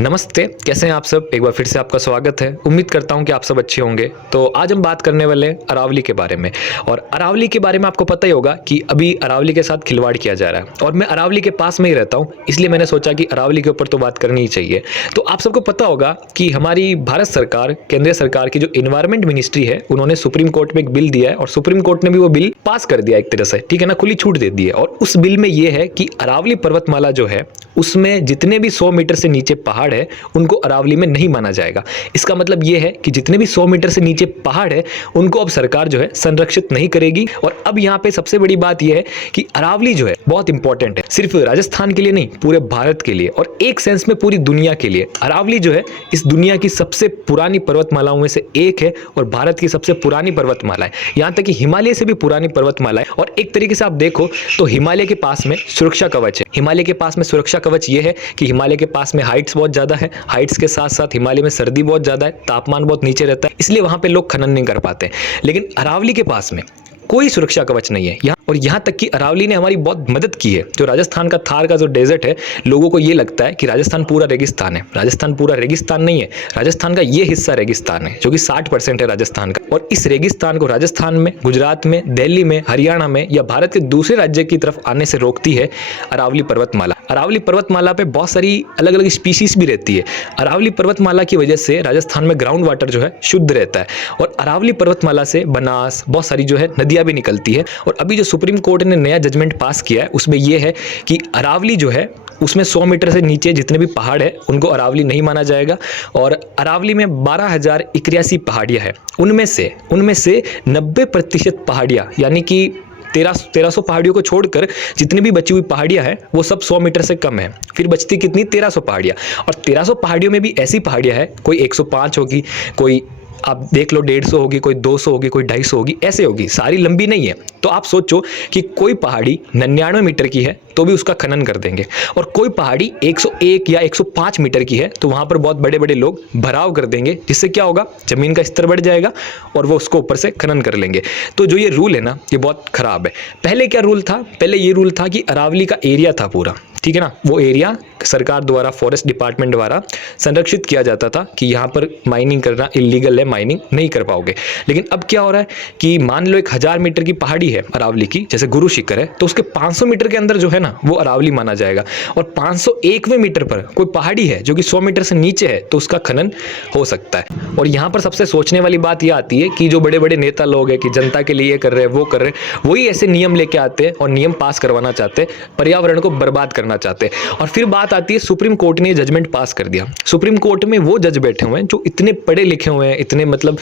नमस्ते, कैसे हैं आप सब। एक बार फिर से आपका स्वागत है। उम्मीद करता हूं कि आप सब अच्छे होंगे। तो आज हम बात करने वाले हैं अरावली के बारे में। और अरावली के बारे में आपको पता ही होगा कि अभी अरावली के साथ खिलवाड़ किया जा रहा है और मैं अरावली के पास में ही रहता हूं, इसलिए मैंने सोचा कि अरावली के ऊपर तो बात करनी ही चाहिए। तो आप सबको पता होगा कि हमारी भारत सरकार, केंद्रीय सरकार की जो इन्वायरमेंट मिनिस्ट्री है, उन्होंने सुप्रीम कोर्ट में एक बिल दिया है और सुप्रीम कोर्ट ने भी वो बिल पास कर दिया एक तरह से, ठीक है ना, खुली छूट दे दी है। और उस बिल में ये है कि अरावली पर्वतमाला जो है उसमें जितने भी 100 मीटर से नीचे पहाड़ है उनको अरावली में नहीं माना जाएगा। इसका मतलब ये है कि जितने भी 100 मीटर से नीचे पहाड़ है उनको अब सरकार जो है संरक्षित नहीं करेगी। और अब यहाँ पे सबसे बड़ी बात यह है कि अरावली जो है बहुत इंपॉर्टेंट है, सिर्फ राजस्थान के लिए नहीं, पूरे भारत के लिए और एक सेंस में पूरी दुनिया के लिए। अरावली जो है इस दुनिया की सबसे पुरानी पर्वतमालाओं में से एक है और भारत की सबसे पुरानी पर्वतमाला है, यहाँ तक कि हिमालय से भी पुरानी पर्वतमाला है। और एक तरीके से आप देखो तो हिमालय के पास में सुरक्षा कवच है। हिमालय के पास में सुरक्षा कवच ये है कि हिमालय के पास में हाइट्स बहुत ज्यादा है, हाइट्स के साथ साथ हिमालय में सर्दी बहुत ज्यादा है, तापमान बहुत नीचे रहता है, इसलिए वहां पे लोग खनन नहीं कर पाते। लेकिन अरावली के पास में कोई सुरक्षा कवच नहीं है यहाँ। और यहाँ तक कि अरावली ने हमारी बहुत मदद की है। जो राजस्थान का थार का जो डेजर्ट है, लोगों को ये लगता है कि राजस्थान पूरा रेगिस्तान है। राजस्थान पूरा रेगिस्तान नहीं है, राजस्थान का ये हिस्सा रेगिस्तान है जो कि 60% है राजस्थान का। और इस रेगिस्तान को राजस्थान में, गुजरात में, दिल्ली में, हरियाणा में या भारत के दूसरे राज्य की तरफ आने से रोकती है अरावली पर्वतमाला। अरावली पर्वतमाला पे बहुत सारी अलग अलग स्पीशीज भी रहती है। अरावली पर्वतमाला की वजह से राजस्थान में ग्राउंड वाटर जो है शुद्ध रहता है और अरावली पर्वतमाला से बनास, बहुत सारी जो है नदियां भी निकलती है। और अभी जो सुप्रीम कोर्ट ने नया जजमेंट पास किया है उसमें यह है कि अरावली जो है उसमें 100 मीटर से नीचे जितने भी पहाड़ है उनको अरावली नहीं माना जाएगा। और अरावली में 12,081 पहाड़ियां हैं, उनमें से 90% पहाड़ियां, यानी कि 1300 पहाड़ियों को छोड़कर जितनी भी बची हुई पहाड़ियां हैं वो सब 100 मीटर से कम है। फिर बचती कितनी? 1300 पहाड़ियां। और 1300 पहाड़ियों में भी ऐसी पहाड़ियां हैं, कोई 105 होगी, कोई आप देख लो 150 होगी, कोई 200 होगी, कोई 250 होगी, ऐसे होगी, सारी लंबी नहीं है। तो आप सोचो कि कोई पहाड़ी 99 मीटर की है तो भी उसका खनन कर देंगे, और कोई पहाड़ी 101 या 105 मीटर की है तो वहां पर बहुत बड़े बड़े लोग भराव कर देंगे, जिससे क्या होगा, जमीन का स्तर बढ़ जाएगा और वो उसको ऊपर से खनन कर लेंगे। तो जो ये रूल है ना, ये बहुत खराब है। पहले क्या रूल था? पहले ये रूल था कि अरावली का एरिया था पूरा, ठीक है ना, वो एरिया सरकार द्वारा, फॉरेस्ट डिपार्टमेंट द्वारा संरक्षित किया जाता था कि यहाँ पर माइनिंग करना इलीगल है, माइनिंग नहीं कर पाओगे। लेकिन अब क्या हो रहा है कि मान लो 1000 मीटर की पहाड़ी है अरावली की, जैसे गुरु शिखर है, तो उसके 500 मीटर के अंदर जो है ना वो अरावली माना जाएगा। और 501वें मीटर पर कोई पहाड़ी है जो कि 100 मीटर से नीचे है तो उसका खनन हो सकता है। और यहाँ पर सबसे सोचने वाली बात यह आती है कि जो बड़े बड़े नेता लोग हैं कि जनता के लिए ये कर रहे हैं, वो कर रहे हैं, वही ऐसे नियम लेके आते हैं और नियम पास करवाना चाहते हैं, पर्यावरण को बर्बाद करना चाहते हैं। और फिर बात आती है, सुप्रीम कोर्ट ने जजमेंट पास कर दिया। सुप्रीम कोर्ट में वो जज बैठे हुए हैं जो इतने पढ़े लिखे हुए हैं, इतने मतलब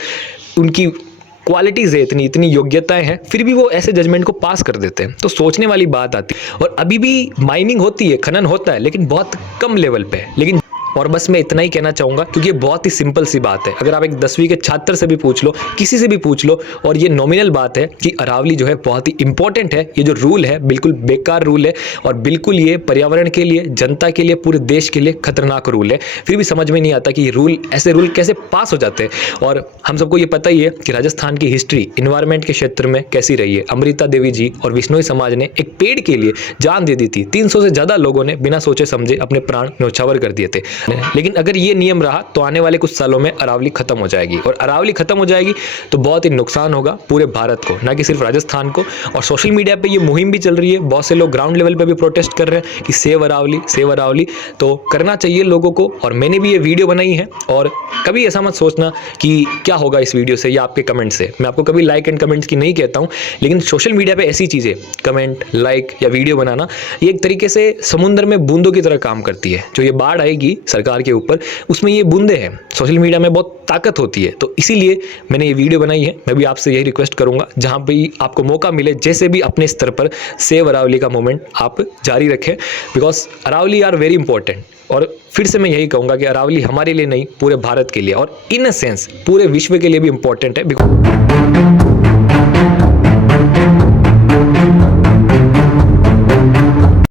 उनकी क्वालिटीज है, इतनी योग्यताएं हैं, फिर भी वो ऐसे जजमेंट को पास कर देते हैं। तो सोचने वाली बात आती है। और अभी भी माइनिंग होती है, खनन होता है, लेकिन बहुत कम लेवल पे है। लेकिन और बस मैं इतना ही कहना चाहूंगा क्योंकि ये बहुत ही सिंपल सी बात है। अगर आप एक 10वीं के छात्र से भी पूछ लो, किसी से भी पूछ लो, और ये नॉमिनल बात है कि अरावली जो है बहुत ही इंपॉर्टेंट है। ये जो रूल है बिल्कुल बेकार रूल है और बिल्कुल ये पर्यावरण के लिए, जनता के लिए, पूरे देश के लिए खतरनाक रूल है। फिर भी समझ में नहीं आता कि ये रूल, ऐसे रूल कैसे पास हो जाते हैं। और हम सबको ये पता ही है कि राजस्थान की हिस्ट्री इन्वायरमेंट के क्षेत्र में कैसी रही है। अमृता देवी जी और विश्नोई समाज ने एक पेड़ के लिए जान दे दी थी। 300 से ज्यादा लोगों ने बिना सोचे समझे अपने प्राण न्यौछावर कर दिए थे। लेकिन अगर ये नियम रहा तो आने वाले कुछ सालों में अरावली खत्म हो जाएगी, और अरावली खत्म हो जाएगी तो बहुत ही नुकसान होगा पूरे भारत को, ना कि सिर्फ राजस्थान को। और सोशल मीडिया पे ये मुहिम भी चल रही है, बहुत से लोग ग्राउंड लेवल पे भी प्रोटेस्ट कर रहे हैं कि सेव अरावली, सेव अरावली। तो करना चाहिए लोगों को। और मैंने भी ये वीडियो बनाई है, और कभी ऐसा मत सोचना कि क्या होगा इस वीडियो से या आपके कमेंट से। मैं आपको कभी लाइक एंड कमेंट्स की नहीं कहता हूँ, लेकिन सोशल मीडिया पे ऐसी चीजें, कमेंट, लाइक या वीडियो बनाना, ये एक तरीके से समुद्र में बूंदों की तरह काम करती है। जो ये बाढ़ आएगी सरकार के ऊपर, उसमें ये बूंदे हैं। सोशल मीडिया में बहुत ताकत होती है, तो इसीलिए मैंने ये वीडियो बनाई है। मैं भी आपसे यही रिक्वेस्ट करूंगा, जहां भी आपको मौका मिले, जैसे भी अपने स्तर पर सेव अरावली का मूवमेंट आप जारी रखें, because Aravalli are very important. और फिर से मैं यही कहूंगा कि अरावली हमारे लिए नहीं, पूरे भारत के लिए और इन अ सेंस पूरे विश्व के लिए भी इंपॉर्टेंट है।